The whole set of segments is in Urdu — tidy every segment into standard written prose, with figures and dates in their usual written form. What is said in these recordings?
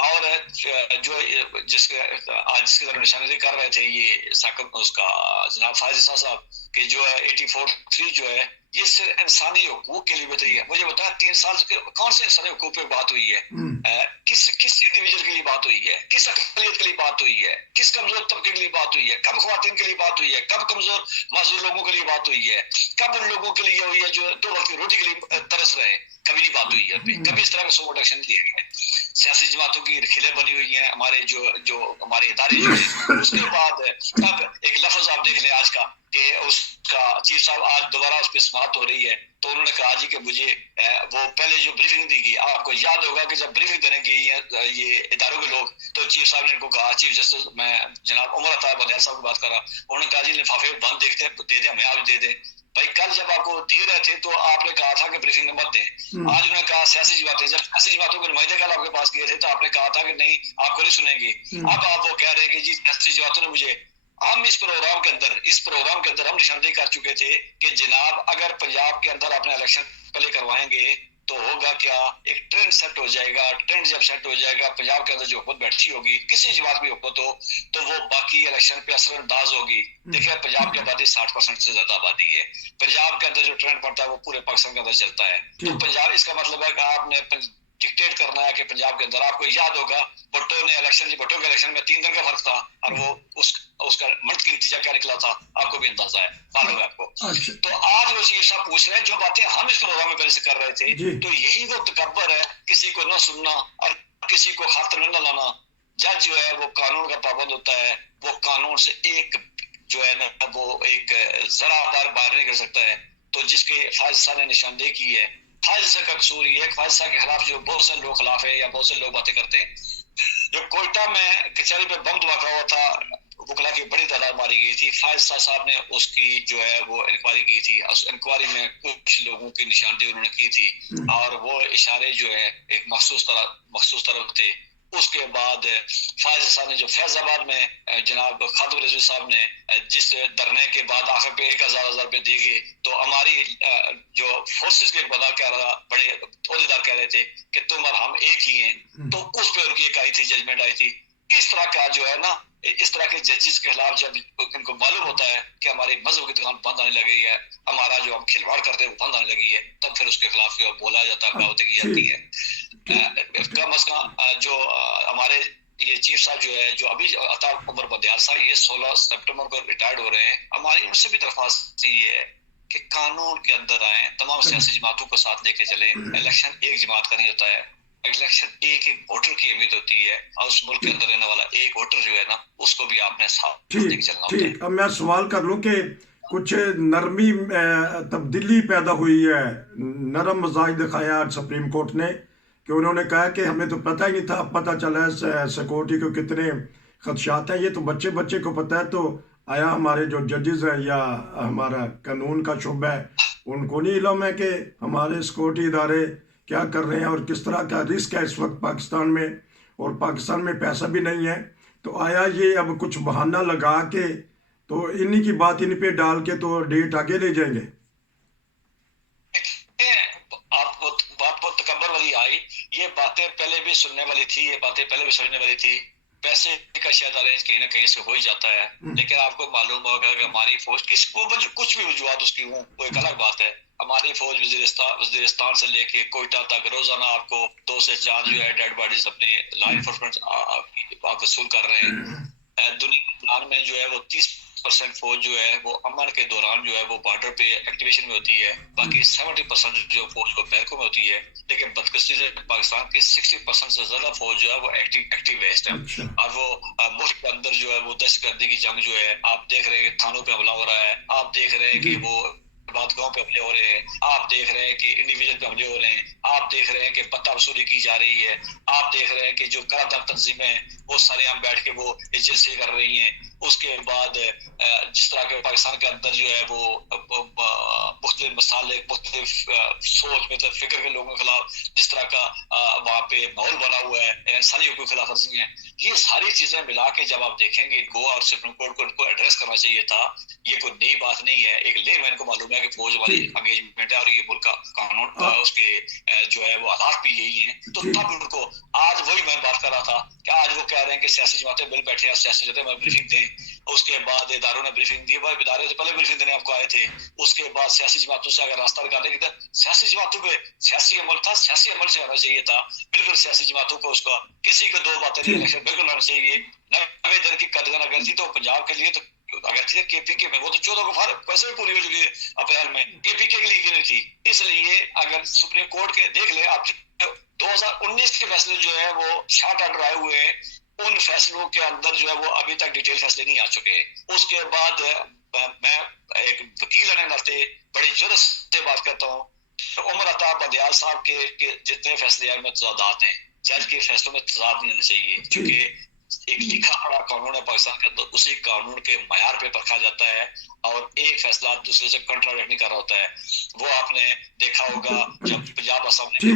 اور جو جس کے طرف نشاندہی کر رہے تھے یہ ثاقب اس کا جناب فائز صاحب کہ جو ہے 84.3 جو ہے یہ صرف انسانی حقوق کے لیے بتائی ہے. مجھے بتایا 3 سال سے کون سے انسانی حقوق پہ بات ہوئی ہے؟ کس انڈیویجل کے لیے بات ہوئی ہے؟ کس اقلیت کے لیے بات ہوئی ہے؟ کس کمزور طبقے کے لیے بات ہوئی ہے؟ کب خواتین کے لیے بات ہوئی ہے؟ کب کمزور معذور لوگوں کے لیے بات ہوئی ہے؟ کب ان لوگوں کے لیے ہوئی ہے جو 2 وقت کی روٹی کے لیے ترس رہے ہیں؟ کبھی نہیں بات ہوئی ہے. کبھی اس طرح کا سپورٹ ایکشن دیا ہے. سیاسی جماعتوں کی کھیلیں بنی ہوئی ہیں ہمارے جو ہمارے ادارے جو ہیں. اس کے بعد اب ایک لفظ آپ دیکھ لیں آج کا کہ اس کا چیف صاحب آج دوبارہ اس پہ سماعت ہو رہی ہے تو انہوں نے کہا جی کہ مجھے وہ پہلے جو بریفنگ دی گئی آپ کو یاد ہوگا کہ جب بریفنگ دینے گئی ہے یہ اداروں کے لوگ تو چیف صاحب نے ان کو کہا چیف جسٹس میں جناب عمر عطا بندیال صاحب کی بات کر رہا انہوں نے کہا جی لفافے بند دیکھتے ہیں دے دیں ہمیں آج دے دیں. بھائی کل جب آپ کو دے رہے تھے تو آپ نے کہا تھا کہ بریفنگ میں مت دیں. آج انہوں نے کہا سیاسی جماعتیں جب سیاسی جماعتوں کے نمائندے کل آپ کے پاس گئے تھے تو آپ نے کہا تھا کہ نہیں آپ کو نہیں سنیں گے. اب آپ وہ کہہ رہے ہیں کہ جی سیاسی جماعتوں نے مجھے ہم اس پروگرام کے اندر ہم نشاندہی کر چکے تھے کہ جناب اگر پنجاب کے اندر اپنے الیکشن پہلے کروائیں گے تو ہوگا کیا ایک ٹرینڈ سیٹ ہو جائے گا. ٹرینڈ جب سیٹ ہو جائے گا پنجاب کے اندر جو حکومت بیٹھی ہوگی کسی جماعت کی حکومت ہو تو وہ باقی الیکشن پہ اثر انداز ہوگی. دیکھیں پنجاب کی آبادی 60% سے زیادہ آبادی ہے. پنجاب کے اندر جو ٹرینڈ پڑتا ہے وہ پورے پاکستان کے اندر چلتا ہے. تو پنجاب اس کا مطلب ہے کہ آپ نے ڈکٹیٹ کرنا ہے کہ پنجاب کے اندر آپ کو یاد ہوگا بھٹو کے الیکشن میں 3 دن کا فرق تھا اور وہ اس کا منطقی نتیجہ کیا نکلا تھا آپ کو بھی اندازہ ہے معلوم ہے آپ کو. تو آج وہ چیف صاحب پوچھ رہے ہیں جو باتیں ہم اس پروگرام میں پہلے سے کر رہے تھے تو یہی وہ تکبر ہے کسی کو نہ سننا اور کسی کو خاطر میں نہ لانا. جج جو ہے وہ قانون کا پابند ہوتا ہے وہ قانون سے ایک جو ہے نا وہ ایک ذرا باہر نہیں کر سکتا ہے. تو جس کے فائز صاحب نے نشاندہی کی ہے فائز صاحب کا قصور یہ ہے فائز صاحب کے خلاف جو بہت سے لوگ خلاف ہیں یا بہت سے لوگ باتیں کرتے ہیں. جو کوئٹہ میں کچہری پہ بم دھماکہ ہوا تھا وکلا کی بڑی تعداد ماری گئی تھی. فائز صاحب نے اس کی جو ہے وہ انکوائری کی تھی. اس انکوائری میں کچھ لوگوں کی نشاندہی انہوں نے کی تھی اور وہ اشارے جو ہے ایک مخصوص طرف تھے. اس کے بعد فائز صاحب نے جو فیض آباد میں جناب خادم رضوی صاحب نے جس دھرنے کے بعد آخر پہ 1000 روپے دیے گئے تو ہماری جو فورسز کے بڑے عہدیدار کہہ رہے تھے کہ تم اور ہم ایک ہی ہیں تو اس پہ ان کی ایک آئی تھی ججمنٹ آئی تھی. اس طرح کا جو ہے نا اس طرح کے ججز کے خلاف جب ان کو معلوم ہوتا ہے کہ ہماری مذہب کی دکان بند آنے لگی ہے ہمارا جو ہم کھلواڑ کرتے ہیں وہ بند آنے لگی ہے تب پھر اس کے خلاف بولا جاتا ہے بغاوتیں کی جاتی ہے. کم از کم جو ہمارے یہ چیف صاحب جو ہے جو ابھی عطا عمر بندیال صاحب یہ 16 سپٹمبر کو ریٹائرڈ ہو رہے ہیں. ہماری ان سے بھی درخواست یہ ہے کہ قانون کے اندر آئیں تمام سیاسی جماعتوں کو ساتھ لے کے چلیں. الیکشن ایک جماعت کا نہیں ہوتا ہے. الیکشن ایک ووٹر کی اہمیت ہوتی ہے اور اس ملک کے اندر رہنے والا ایک ووٹر جو ہے نا اس کو بھی آپ نے ساتھ لے کے چلنا ہوتا ہے. اب میں سوال کر لوں کہ کچھ نرمی تبدیلی پیدا ہوئی ہے نرم مزاج دکھایا سپریم کورٹ نے کہ انہوں نے کہا کہ ہمیں تو پتہ ہی نہیں تھا اب پتہ چلا ہے سیکورٹی کو کتنے خدشات ہیں. یہ تو بچے کو پتہ ہے تو آیا ہمارے جو ججز ہیں یا ہمارا قانون کا شعبہ ہے ان کو نہیں علم ہے کہ ہمارے سیکورٹی ادارے کیا کر رہے ہیں اور کس طرح کا رسک ہے اس وقت پاکستان میں اور پاکستان میں پیسہ بھی نہیں ہے. تو آیا یہ اب کچھ بہانہ لگا کے تو انہی کی بات ان پہ ڈال کے تو ڈیٹ آگے لے جائیں گے؟ بات بہت تکبر والی آئی. یہ باتیں پہلے بھی سننے والی تھی یہ باتیں پہلے بھی سمجھنے والی تھی. پیسے کا شاید ارینج کہیں نہ کہیں سے ہو ہی جاتا ہے لیکن آپ کو معلوم ہوگا کہ ہماری فوج کچھ بھی وجوہات اس کی ہوں وہ ایک الگ بات ہے. ہماری فوج وزیرستان سے لے کے کوئٹہ تک روزانہ آپ کو 2 سے 4 جو ہے ڈیڈ باڈیز اپنے لا انفورسمنٹ آپ وصول کر رہے ہیں. دنیا میں جو ہے وہ 30% فوج جو ہے وہ امن کے دوران جو ہے وہ بارڈر پہ ایکٹیویشن میں ہوتی ہے. باقی 70% جو فوج کو بیرکوں میں ہوتی ہے. لیکن بدقسمتی سے پاکستان کی 60% سے زیادہ فوج جو ہے وہ ایکٹیو ویسٹ ہے اور وہ ملک کے اندر جو ہے وہ دہشت گردی کی جنگ جو ہے آپ دیکھ رہے ہیں کہ تھانوں پہ حملہ ہو رہا ہے. آپ دیکھ رہے ہیں کہ وہ عبادتگاہوں پہ حملے ہو رہے ہیں. آپ دیکھ رہے ہیں کہ انڈیویجل پہ حملے ہو رہے ہیں. آپ دیکھ رہے ہیں کہ پتہ وصولی کی جا رہی ہے. آپ دیکھ رہے ہیں کہ جو قرارداد تنظیمیں وہ سارے ہم بیٹھ کے وہ ایجنسی کر رہی ہیں. اس کے بعد جس طرح کے پاکستان کے اندر جو ہے وہ مختلف مسالے، مختلف سوچ، مطلب فکر کے لوگوں کے خلاف جس طرح کا وہاں پہ ماحول بنا ہوا ہے، انسانی حقوق کی خلاف ورزی ہے، یہ ساری چیزیں ملا کے جب آپ دیکھیں گے ان کو، اور سپریم کورٹ کو ان کو ایڈریس کرنا چاہیے تھا. یہ کوئی نئی بات نہیں ہے، ایک لے مین کو معلوم ہے کہ فوج والی انگیجمنٹ ہے اور یہ ملک کا قانون اس کے جو ہے وہ حالات بھی یہی ہیں. تو تب ان کو آج وہی میں بات کر رہا تھا کہ آج وہ کہہ رہے ہیں کہ سیاسی جماعتیں بل بیٹھے ہیں، سیاسی جماعتیں میں بریفنگ دیں. اس کے بعد اداروں نے بریفنگ دی، وہ ادارے سے پہلے بریفنگ دینے آپ کو آئے تھے. اس کے بعد سیاسی جماعتوں سے اگر راستہ نکالنے کی سیاسی جماعتوں پہ سیاسی عمل تھا، سیاسی عمل سے ہونا چاہیے تھا. بالکل سیاسی جماعتوں کو اس کا کسی کو دو باتیں نہیں، الیکشن بالکل ہونا چاہیے. 90 دن کی قدغن اگر تھی تو پنجاب کے لیے تو اگر تھی کے پی کے میں، وہ تو 14 کو فارغ ویسے ہی پوری ہو چکی ہے اپریل میں، کے پی کے لیے کیوں نہیں تھی؟ اس لیے اگر سپریم کورٹ کے دیکھ لیں آپ 2019 کے فیصلے جو ہے وہ شارٹ آرڈر آئے ہوئے ہیں، ان فیصلوں کے اندر جو ہے وہ ابھی تک ڈیٹیل فیصلے نہیں آ چکے. اس کے بعد میں ایک وکیل ہونے ناطے بڑی جرت سے بات کرتا ہوں، عمر عطا بدیال صاحب کے جتنے فیصلے ہیں میں تضادات ہیں، جج کے فیصلوں میں تضاد نہیں ہونے چاہیے، کیونکہ ایک لکھا پڑا قانون ہے پاکستان کا، تو اسی قانون کے معیار پہ پرکھا جاتا ہے اور ایک فیصلہ دوسرے سے کنٹراڈکٹ نہیں کر رہا ہوتا ہے. وہ آپ نے دیکھا ہوگا جب پنجاب اسمبلی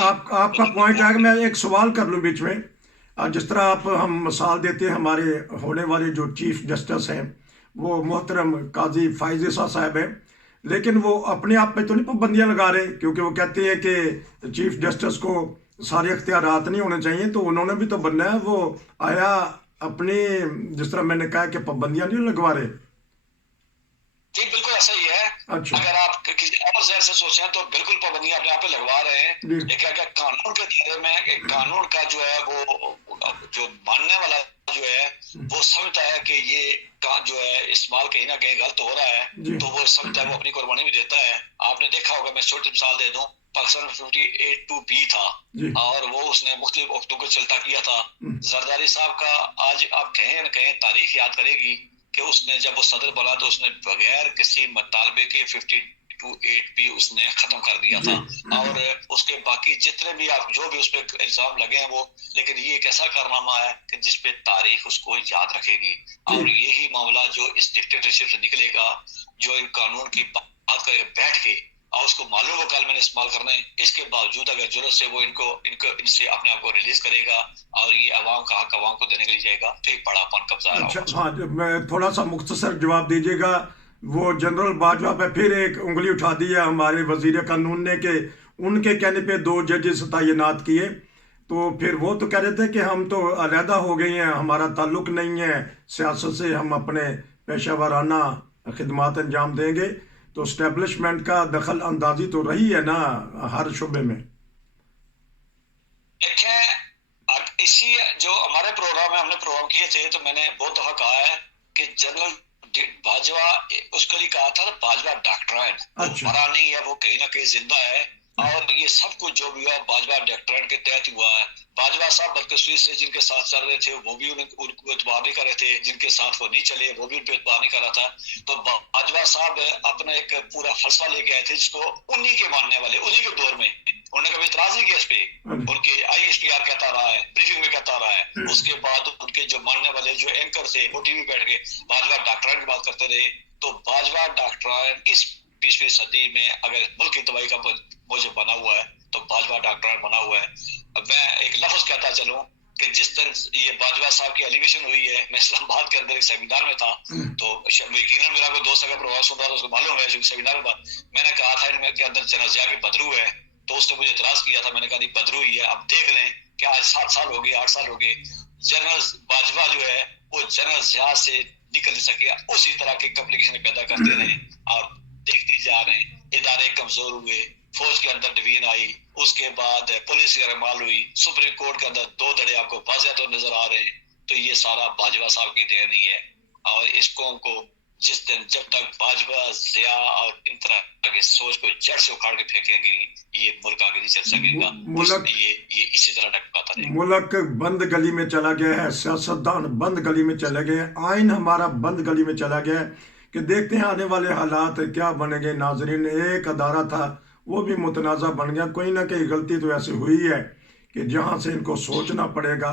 آپ کا پوائنٹ ہے کہ میں ایک سوال کر لوں بیچ میں. جس طرح آپ ہم مثال دیتے ہیں ہمارے ہونے والے جو چیف جسٹس ہیں وہ محترم قاضی فائز عیسیٰ صاحب ہیں، لیکن وہ اپنے آپ پہ تو نہیں پابندیاں لگا رہے، کیونکہ وہ کہتے ہیں کہ چیف جسٹس کو سارے اختیارات نہیں ہونے چاہیے، تو انہوں نے بھی تو بننا ہے. وہ آیا اپنی جس طرح میں نے کہا کہ پابندیاں نہیں لگوا رہے؟ جی بالکل ایسا ہی ہے. اچھا، اگر آپ کسی اور ذہن سے سوچیں تو بالکل پابندیاں اپنے آپ پہ لگوا رہے ہیں، لیکن اگر قانون کے دائرے میں قانون کا جو ہے وہ جو ماننے والا جو ہے وہ سمجھتا ہے کہ یہ جو ہے استعمال کہیں نہ کہیں غلط ہو رہا ہے، تو وہ سمجھتا ہے، وہ اپنی قربانی بھی دیتا ہے. آپ نے دیکھا ہوگا، میں چھوٹی مثال دے دوں، پاکستان 58(2)B تھا اور وہ اس نے مختلف وقتوں کو چلتا کیا تھا. زرداری صاحب کا آج آپ کہیں نہ کہیں تاریخ یاد کرے گی کہ اس نے جب وہ صدر بنا تو اس نے بغیر کسی مطالبے کے 52(8)B اس نے ختم کر دیا تھا. اور اس کے باقی جتنے بھی آپ جو بھی اس پہ الزام لگے ہیں وہ، لیکن یہ ایک ایسا کارنامہ ہے کہ جس پہ تاریخ اس کو یاد رکھے گی. اور یہی معاملہ جو اس ڈکٹیٹرشپ سے نکلے گا، جو ان قانون کی بات کرے بیٹھ کے اور اس کو معلوم ہو کل میں نے استعمال کرنا ہے، اس کے باوجود اگر ضرورت سے وہ ان سے اپنے آپ کو ریلیز کرے گا اور یہ عوام کا حق عوام کو دینے کے لیے جائے گا، تو یہ بڑا پن قبضہ ہے. اچھا ہاں، میں تھوڑا سا مختصر جواب دیجیے گا. وہ جنرل باجوہ پہ پھر ایک انگلی اٹھا دی ہے ہمارے وزیر قانون نے کہ ان کے کہنے پہ 2 ججز تعینات کیے، تو پھر وہ تو کہہ رہے تھے کہ ہم تو علیحدہ ہو گئے ہیں، ہمارا تعلق نہیں ہے سیاست سے، ہم اپنے پیشہ ورانہ خدمات انجام دیں گے. تو اسٹیبلشمنٹ کا دخل اندازی تو رہی ہے نا ہر شعبے میں. دیکھیں اسی جو ہمارے پروگرام میں ہم نے پروگرام کیے تھے تو میں نے بہت دفعہ کہا ہے کہ جنرل باجوہ اس کے لیے کہا تھا باجوہ ڈاکٹرائن مرا نہیں ہے، وہ کہیں نہ کہیں زندہ ہے. اور یہ سب کچھ جو بھی ہوا باجوہ ڈاکٹرائن کے تحت ہوا ہے. باجوہ صاحب بدقسمتی سے جن کے ساتھ چل رہے تھے وہ بھی ان کو اعتبار نہیں کر رہے تھے، جن کے ساتھ وہ نہیں چلے وہ بھی ان پہ اعتبار نہیں کر رہا تھا. تو باجوہ صاحب اپنا ایک پورا فلسفہ لے کے آئے تھے جس کو انہی کے ماننے والے انہی کے دور میں انہوں نے کبھی اعتراض نہیں کیا اس پہ. ان کے ISPR کہتا رہا ہے، بریفنگ میں کہتا رہا ہے. اس کے بعد ان کے جو ماننے والے جو اینکر تھے وہ ٹی وی بیٹھ کے باجوہ ڈاکٹرائن کی بات کرتے رہے. تو باجوہ ڈاکٹرائن اس 20ویں صدی میں اگر ملک کی تباہی کا موجب بنا ہوا ہے تو باجوہ ڈاکٹرائن بنا ہوا ہے. میں ایک لفظ کہتا چلوں کہ جس دن یہ باجوہ صاحب کی ایلیویشن ہوئی ہے، میں اسلام آباد کے اندر ایک سیمینار میں تھا، تو یقیناً میرا کوئی دوست اگر پروگرام سن رہا تھا اس کو معلوم ہے سیمینار میں نے کہا تھا ان کے اندر جنرل ضیاء کی بدرو ہے، تو اس نے مجھے اعتراض کیا تھا. میں نے کہا نہیں بدرو ہی ہے. اب دیکھ لیں کہ آج 7 سال ہو گئے 8 سال ہو گئے، جنرل باجوہ جو ہے وہ جنرل ضیاء سے نکل نہیں سکے، اسی طرح کی کمپلیکیشن پیدا کرتے رہے اور دیکھتے جا رہے ہیں. ادارے کمزور ہوئے، فوج کے اندر ڈویژن آئی، اس کے بعد پولیس کی رمال ہوئی، سپریم کورٹ کے اندر 2 دڑے آپ کو واضح طور نظر آ رہے ہیں. تو یہ سارا باجوہ صاحب کی دین ہی ہے. اور اس قوم کو جس دن جب تک باجوہ ضیاء اور ان طرح کی سوچ کو جڑ سے اکھاڑ کے پھینکیں گے یہ ملک آگے نہیں چل سکے گا. یہ اسی طرح ڈھکاتا رہے گا. ملک بند گلی میں چلا گیا ہے، سیاستدان بند گلی میں چلے گئے، آئین ہمارا بند گلی میں چلا گیا ہے کہ دیکھتے ہیں آنے والے حالات کیا بنے گے. ناظرین، ایک ادارہ تھا وہ بھی متنازع بن گیا. کوئی نہ کوئی غلطی تو ایسی ہوئی ہے کہ جہاں سے ان کو سوچنا پڑے گا.